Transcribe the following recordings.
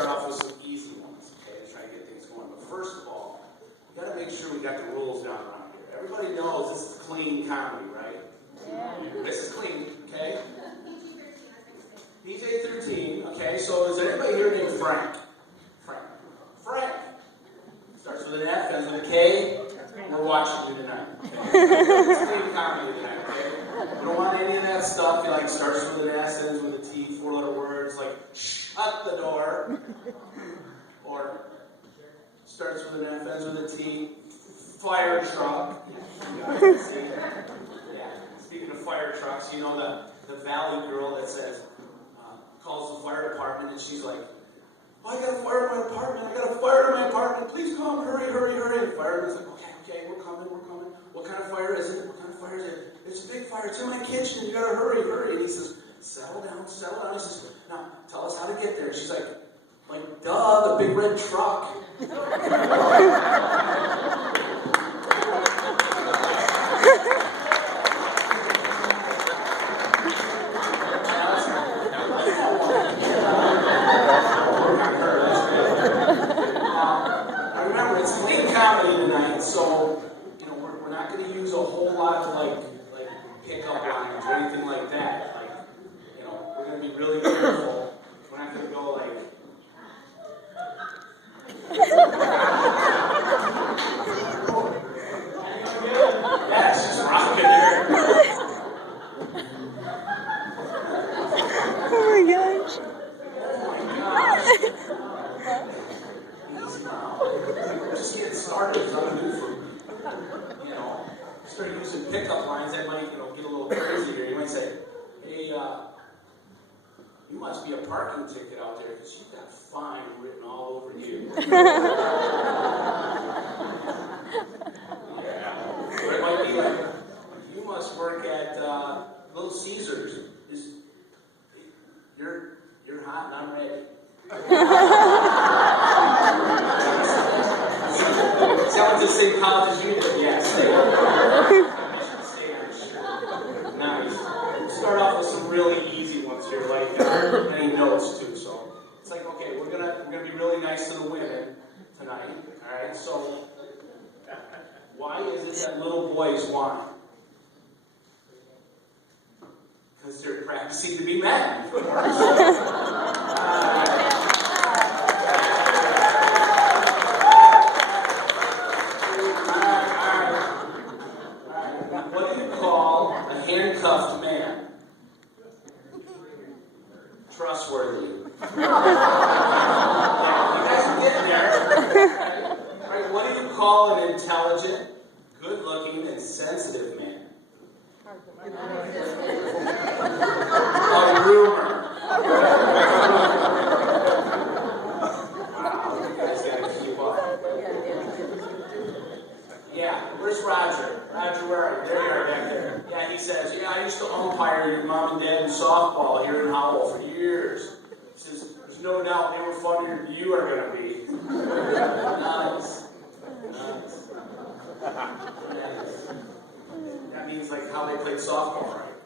start off with some easy ones, okay, to try to get things going. But first of all, we got to make sure we got the rules down around here. Everybody knows this is clean comedy, right? Yeah. This is clean, okay? PJ-13, okay, so is there anybody here named Frank? Frank. Starts with an F, ends with a K. We're watching you tonight. Okay? It's clean comedy tonight, okay? We don't want any of that stuff. You like starts with an S, ends with a T, 4-letter words like shut the door. Or starts with an F, ends with a T, fire truck. Yeah. Speaking of fire trucks, you know the Valley girl that says, calls the fire department and she's like, oh, I got a fire in my apartment, please come, hurry. And the fireman's like, okay, we're coming. What kind of fire is it? It's a big fire, it's in my kitchen, you gotta hurry. And he says, settle down. He says, now, tell us how to get there. And she's like, duh, the big red truck. Remember, it's clean comedy tonight, so we're not going to use a whole lot of like pickup lines or anything like that. We're going to be really careful. We're not going to go like. Yeah, she's rocking here. Oh my gosh. We're just getting started. It's not new for me. Start using pickup lines that might, get a little crazy here. You might say, hey, you must be a parking ticket out there because you've got fine written all over you. Or it might be like, you must work at Little Caesars. You're hot and I'm ready. Someone's the same college as you did, yes. Stay on the shirt. Nice. Start off with some really easy ones here, like many notes too. So it's like, okay, we're gonna be really nice to the women tonight. All right. So why is it that little boys whine? Because they're practicing to be men. What do you call a handcuffed man? Trustworthy. You guys are getting there. Right, what do you call an intelligent, good-looking, and sensitive man? A rumor. Wow, you guys gotta keep up. Yeah, where's Roger? Roger, where are you? There you are, back there. Yeah, he says, I used to umpire your mom and dad in softball here in Howell for years. He says, there's no doubt they were funnier than you are going to be. Nice. That means like how they played softball, right?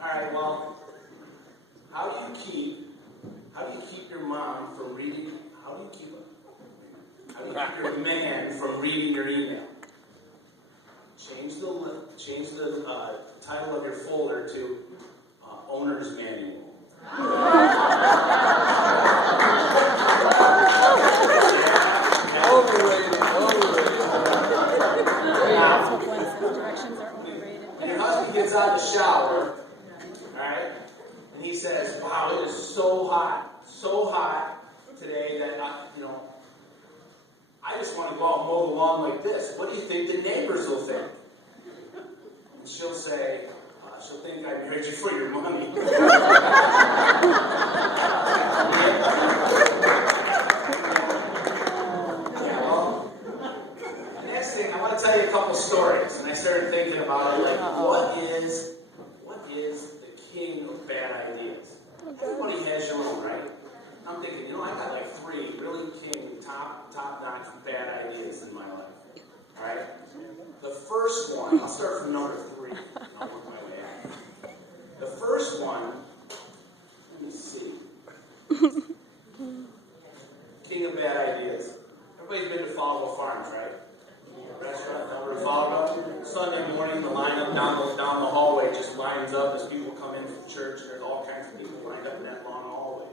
Alright, well, how do you keep your mom from reading, how do you keep your man from reading your email? Change the title of your folder to Owner's Manual. Your husband gets out of the shower, alright, and he says, wow, it is so hot today that, I just want to go out and mow the lawn like this. What do you think the neighbors will think? And she'll say, she'll think I married you for your money. Next thing, I want to tell you a couple stories. And I started thinking about it, like, what is the king of bad ideas? Everybody has your own, right? I'm thinking, I got like 3 really king, top-notch bad ideas in my life. Alright? The first one, I'll start from number 3. I'll work my way out. The first one, let me see. Farms, right? Restaurant down where Follow. Sunday morning, the lineup down the hallway just lines up as people come in from church, and there's all kinds of people lined up in that long hallway.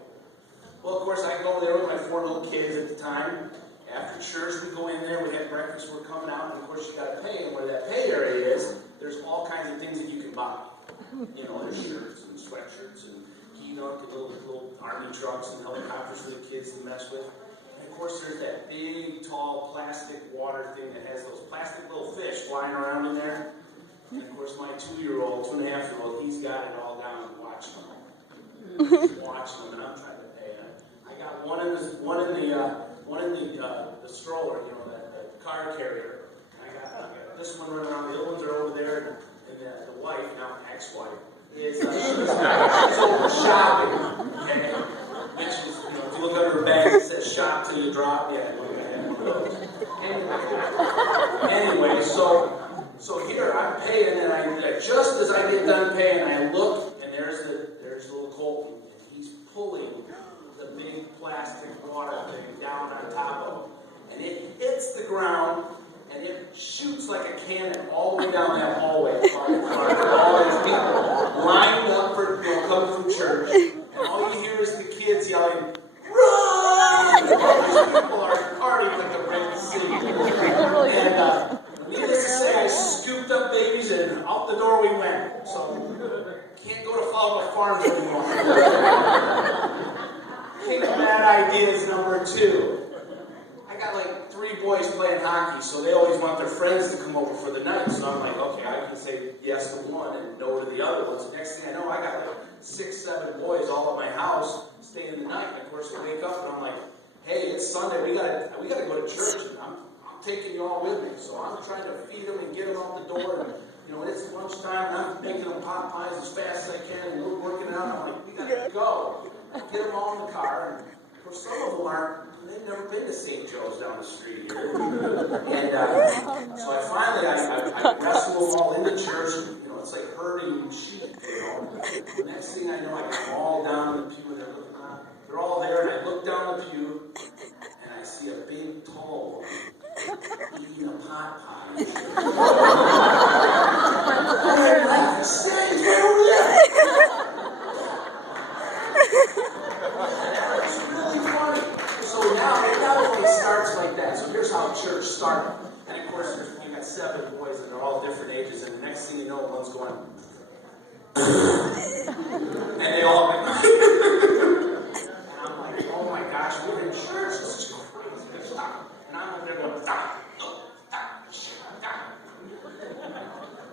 Well, of course, I go there with my 4 little kids at the time. After church, we go in there, we have breakfast, we're coming out, and of course, you got to pay. And where that pay area is, there's all kinds of things that you can buy. You know, there's shirts and sweatshirts and little army trucks and helicopters for the kids to mess with. And of course, there's that big, tall, plastic water thing that has those plastic little fish flying around in there. And of course, my 2-year-old, 2.5-year-old, he's got it all down and watching them. He's watching them, and I'm trying to pay him. I got one in the stroller, you know, the car carrier. I got this one running around. The other ones are over there, and the wife, now ex-wife, is over shopping, okay? Which is, you know, if you look under her bag, it says shop till you drop. Yeah, look at that, one of those. Anyway, so here I'm paying, and I just as I get done paying, I look, and there's little Colton, and he's pulling the big plastic water thing down on top of him, and it hits the ground, and it shoots like a cannon all the way down that hallway. All these people lined up for, you know, coming from church, and all you hear is the kids yelling, "Run!" All these people are partying like a Red Sea. And needless to say, I scooped up babies, and out the door we went. So can't go to Follow Farms anymore. King of Bad Ideas number 2. I got like 3 boys playing hockey, so they always want their friends to come over for the night. So I'm like, okay, I can say yes to one and no to the other ones. Next thing I know, I got like 6, 7 boys all at my house staying the night. And of course, I wake up and I'm like, hey, it's Sunday. We gotta go to church. And I'm taking you all with me. So I'm trying to feed them and get them out the door. And you know, it's lunchtime, and I'm making them pot pies as fast as I can, and we're working it out. And I'm like, we gotta go. Get them all in the car. And of course, some of them aren't. They've never been to St. Joe's down the street here. And so I finally wrestle them all into church. You know, it's like herding sheep, you know. The next thing I know, I get them all down in the pew, and they're all there, and I look down the pew, and I see a big, tall woman eating a pot pie. And like the stage right over there. It's really funny. So now it only starts like that. So here's how church started. And of course, you got 7 boys, and they're all different ages. And the next thing you know, one's going, and they all went, and I'm like, oh my gosh, we're in church. This is crazy. Stop. And I'm over there going, stop.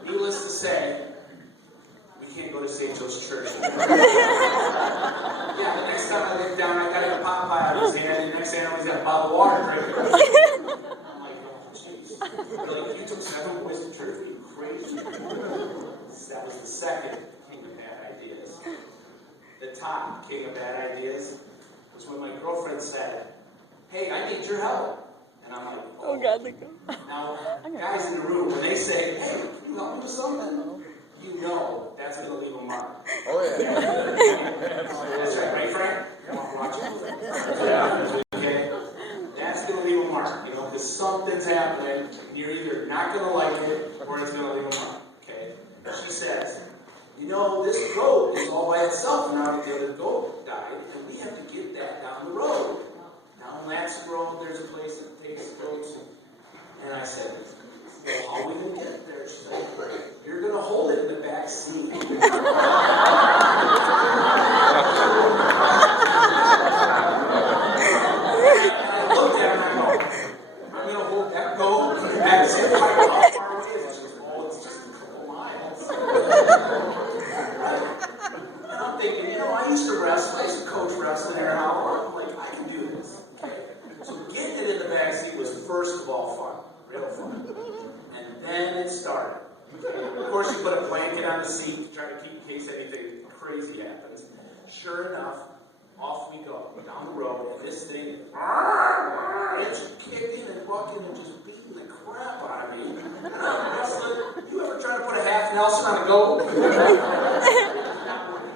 Needless to say, we can't go to St. Joe's Church anymore. Yeah, the next time I look down, I got a pot pie out of his hand, and the next thing I know, he's got a bottle of water drinking. I'm like, oh, jeez. They're like, you took 7 boys to church? Are you crazy? That was the second King of Bad Ideas. The top King of Bad Ideas was when my girlfriend said, hey, I need your help. And I'm like, oh God, now, guys in the room, when they say, hey, can you help me with something? You know that's going to leave a mark. Oh, yeah. That's right, Frank? Come on, watch it. Yeah. Okay? That's going to leave a mark, you know, because something's happening, and you're either not going to like it, or it's going to leave a mark, okay? She says, you know, this goat is all by itself now that the other goat died, and we have to get that down the road. Down Lansing Road, there's a place that takes goats. And I said, well, how are we going to get there? She said, you're going to hold it in the back seat. And I looked at her and I go, I'm going to hold that goat in the back seat. I go, how far away is it? She goes, oh, it's just a couple miles. And I'm thinking, you know, I used to wrestle. I used to coach wrestling here in Howell. I'm like, I can do this. So getting it in the backseat was first of all fun, real fun. And then it started. Of course, you put a blanket on the seat to try to keep in case anything crazy happens. Sure enough, off we go down the road, and this thing, it's kicking and bucking and just beating the crap out of me. And I'm wrestling. You ever try to put a half Nelson on a goat? You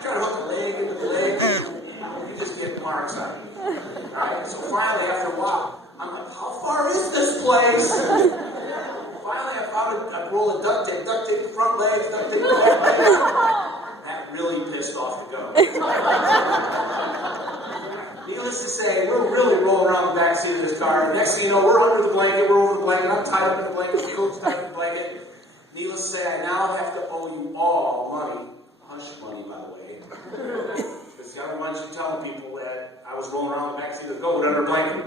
try to hook a leg into the leg, you just get marks on it. Alright, so finally, after a while, I'm like, how far is this place? Finally, I found a roll of duct tape the front legs, duct tape the front legs. That really pissed off the goat. Needless to say, we're really rolling around the back seat of this car. Next thing you know, we're under the blanket, we're over the blanket, I'm tied up in the blanket, the goat's tied up in the blanket. Needless to say, I now have to owe you all money. Hush money, by the way. Because I don't want you telling people that I was rolling around the back seat of the goat under a blanket.